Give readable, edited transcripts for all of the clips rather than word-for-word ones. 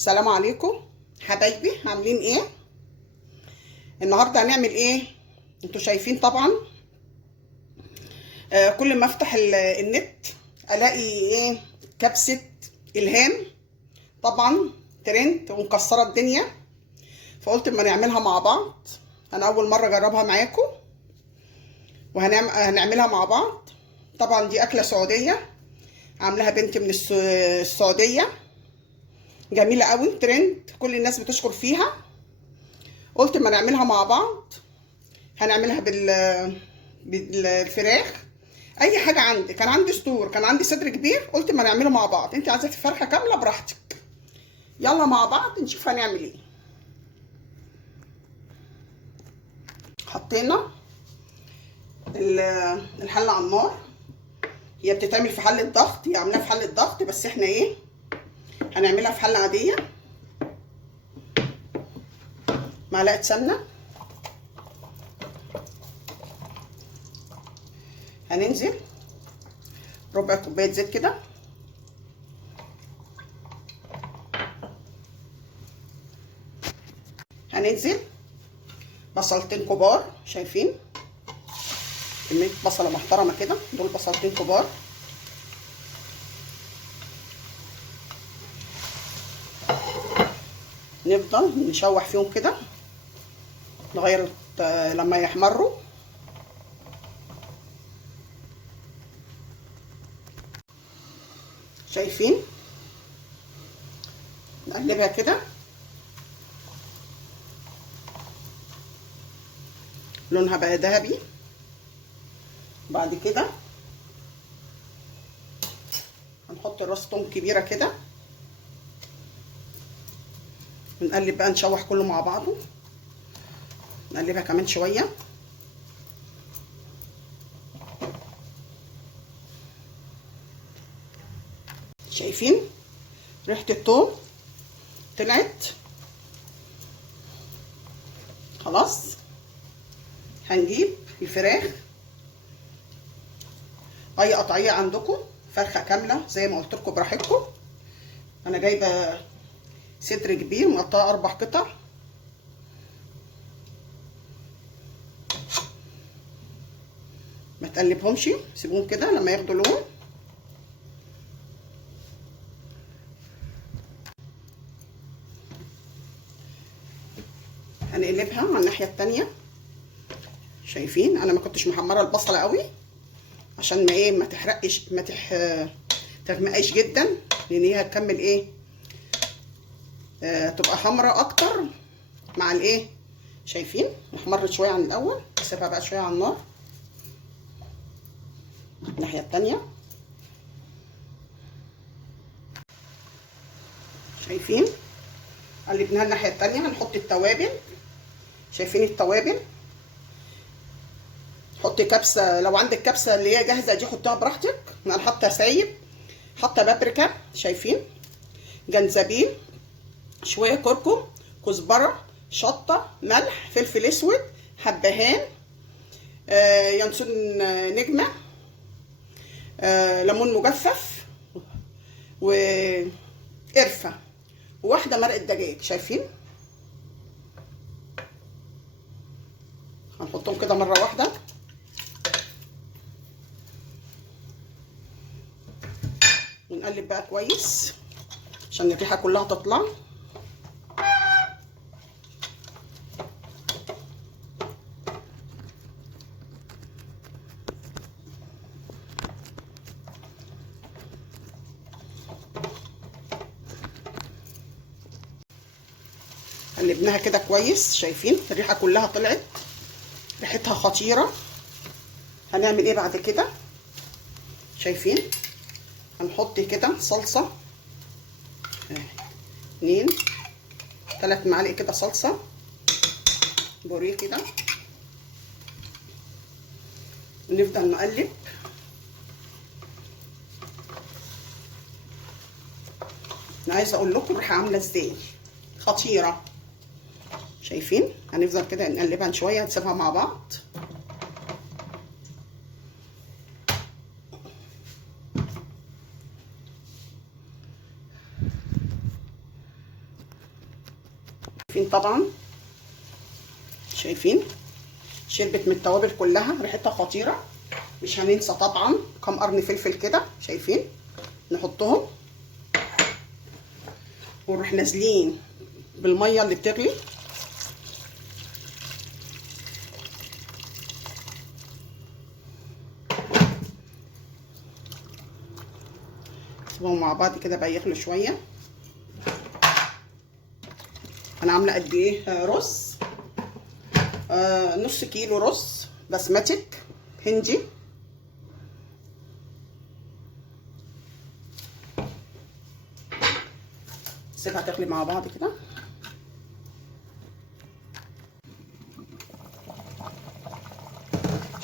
السلام عليكم حبايبي، عاملين ايه؟ النهارده هنعمل ايه؟ انتوا شايفين طبعا. كل ما افتح النت الاقي ايه؟ كبسه الهام طبعا ترند ومكسره الدنيا. فقلت اما نعملها مع بعض. انا اول مره اجربها معاكم وهنعملها مع بعض. طبعا دي اكله سعوديه، عاملاها بنت من السعوديه، جميله قوي، ترند، كل الناس بتشكر فيها. قلت اما نعملها مع بعض. هنعملها بالفراخ. اي حاجه عندي، كان عندي صدور، كان عندي صدر كبير، قلت ما نعمله مع بعض. انت عايزه فرخه كامله براحتك. يلا مع بعض نشوف هنعمل ايه. حطينا الحله على النار. هي بتتعمل في حله ضغط، هي عاملاها في حله ضغط، بس احنا ايه، هنعملها في حله عاديه. معلقه سمنه، هننزل ربع كوبايه زيت كده، هننزل بصلتين كبار، شايفين كميه بصله محترمه كده، دول بصلتين كبار. نفضل نشوح فيهم كده لغايه لما يحمروا. شايفين؟ نقلبها كده لونها بقى ذهبي. بعد كده هنحط راس توم كبيره كده، ونقلب بقى، نشوح كله مع بعضه، نقلبها كمان شويه. شايفين ريحه التوم طلعت خلاص. هنجيب الفراخ، اي قطعيه عندكم، فرخه كامله زي ما قلت لكم براحتكم. انا جايبه صدر كبير مقطعه 4 قطع. ما تقلبهمش، سيبوهم كده لما ياخدوا لون. هنقلبها على الناحيه التانيه. شايفين انا ما كنتش محمره البصله قوي عشان ما ايه، ما تحرقش، ما تغمقش جدا، لان هي هتكمل ايه، تبقى حمراء اكتر مع الايه. شايفين احمرت شويه عن الاول، اسيبها بقى شويه على النار. الناحيه التانيه شايفين قلبناها الناحيه التانيه. هنحط التوابل، شايفين التوابل. حطي كبسه، لو عندك كبسه اللي هي جاهزه دي حطها براحتك. انا حاطه سايب، حاطه بابريكا، شايفين، جنزبيل، شويه كركم، كزبره، شطه، ملح، فلفل اسود، حبهان، ينسون نجمه، ليمون مجفف، وقرفه، وواحده مرقه دجاج. شايفين؟ هنحطهم كده مره واحده، ونقلب بقى كويس عشان الريحه كلها تطلع. قلبناها كده كويس، شايفين الريحه كلها طلعت، ريحتها خطيره. هنعمل ايه بعد كده؟ شايفين؟ هنحط كده صلصه، 2 3 معالق كده صلصه بوريه كده، ونفضل نقلب. انا عايزه اقول لكم الريحه عامله ازاي، خطيره. شايفين؟ هنفضل كده نقلبها شويه، نسيبها مع بعض. شايفين طبعا، شايفين شربت من التوابل كلها، ريحتها خطيره. مش هننسى طبعا كام قرن فلفل كده، شايفين، نحطهم ونروح نازلين بالميه اللي بتغلي. نسيبهم مع بعض كده بقى يغلوا شويه. انا عامله قد ايه رز؟ نص كيلو رز بسمتك هندي. سيبها تغلي مع بعض كده.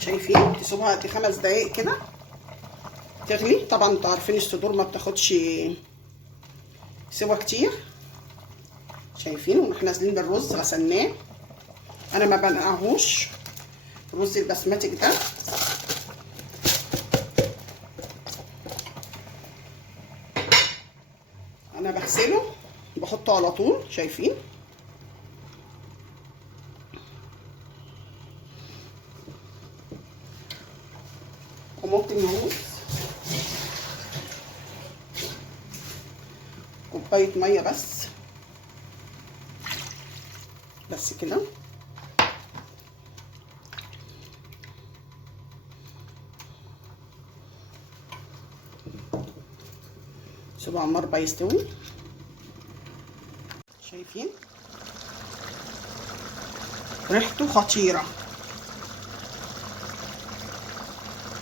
شايفين، تسيبوها قد 5 دقايق كده تغلي. طبعا انتوا عارفين الصدور ما بتاخدش سوا كتير. شايفين، ونروح نازلين بالرز غسلناه. انا ما بنقعهوش الرز البسمتك ده، انا بغسله بحطه على طول. شايفين، وممكن نعوز كوبايه ميه بس كده. سيبه على النار بقى يستوي. شايفين ريحته خطيره.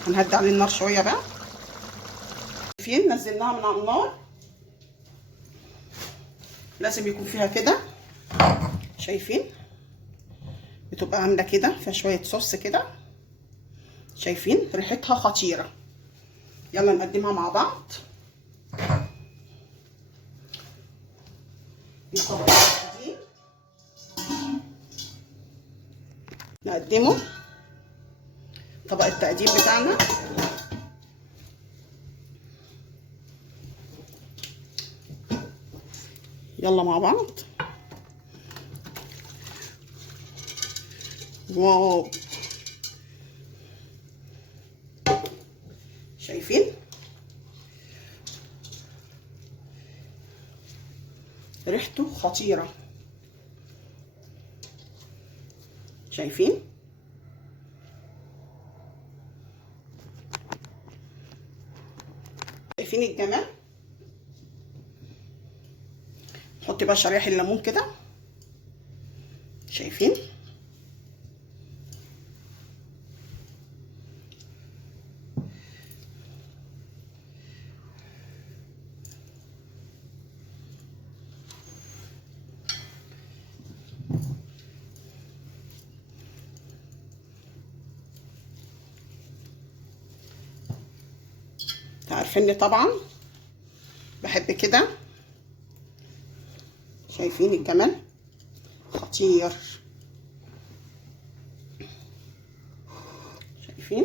هنهدي عليه النار شويه بقى. شايفين، نزلناها من على النار. لازم يكون فيها كده، شايفين، بتبقى عامله كده فيها شويه صوص كده. شايفين ريحتها خطيره. يلا نقدمها مع بعض. نقدمه طبق التقديم بتاعنا. يلا مع بعض. واو، شايفين ريحته خطيره. شايفين، شايفين الجمال. نحط بقى شرايح الليمون كده. شايفين، عارفيني طبعا بحب كده. شايفين الجمال خطير. شايفين،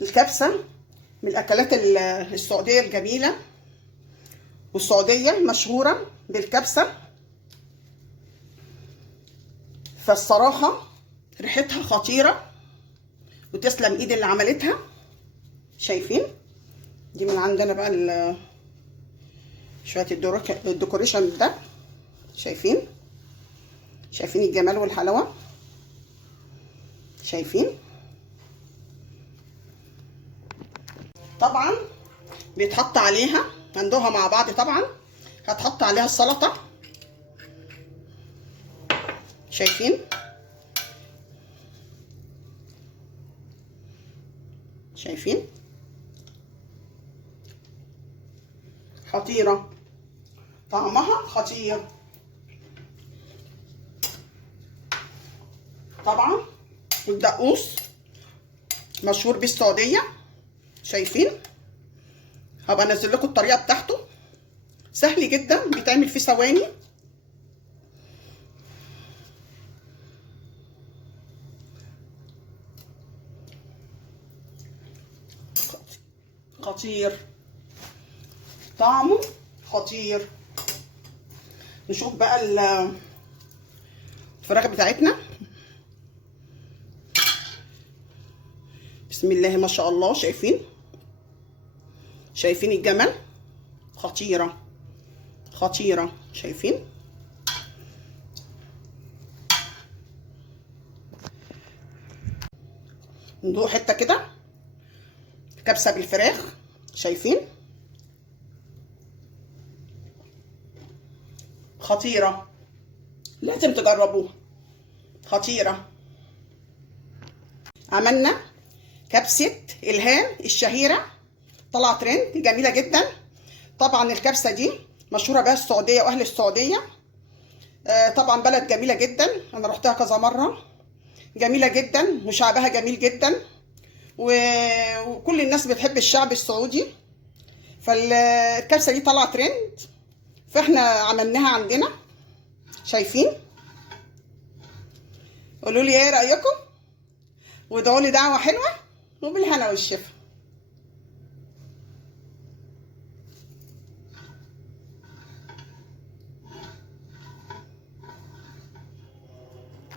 الكبسه من الاكلات السعوديه الجميله، والسعوديه مشهوره بالكبسه. فالصراحه ريحتها خطيره، وتسلم ايد اللي عملتها. شايفين، دي من عندنا بقى شويه الديكوريشن ده. شايفين، شايفين الجمال والحلاوه. شايفين، طبعا بيتحط عليها، هندوها مع بعض. طبعا هتحط عليها السلطه. شايفين، شايفين خطيره، طعمها خطير. طبعا الدقوس مشهور بالسعوديه. شايفين، هبقى انزل لكم الطريقه بتاعته، سهل جدا بيتعمل في ثواني. خطير، طعمه خطير. نشوف بقى الفراخ بتاعتنا. بسم الله ما شاء الله. شايفين الجمال؟ خطيرة خطيرة. شايفين؟ ندوق حتة كده كبسة بالفراخ. شايفين؟ خطيرة، لازم تجربوها، خطيرة. عملنا كبسة إلهام الشهيرة، طلعت ترند، جميلة جدا. طبعا الكبسة دي مشهورة بها السعودية وأهل السعودية. طبعا بلد جميلة جدا، أنا رحتها كذا مرة، جميلة جدا وشعبها جميل جدا، وكل الناس بتحب الشعب السعودي. فالكبسة دي طلعت ترند، فاحنا عملناها عندنا. شايفين؟ قولوا لي ايه رأيكم، وادعوا لي دعوة حلوة، وبالهنا والشفا.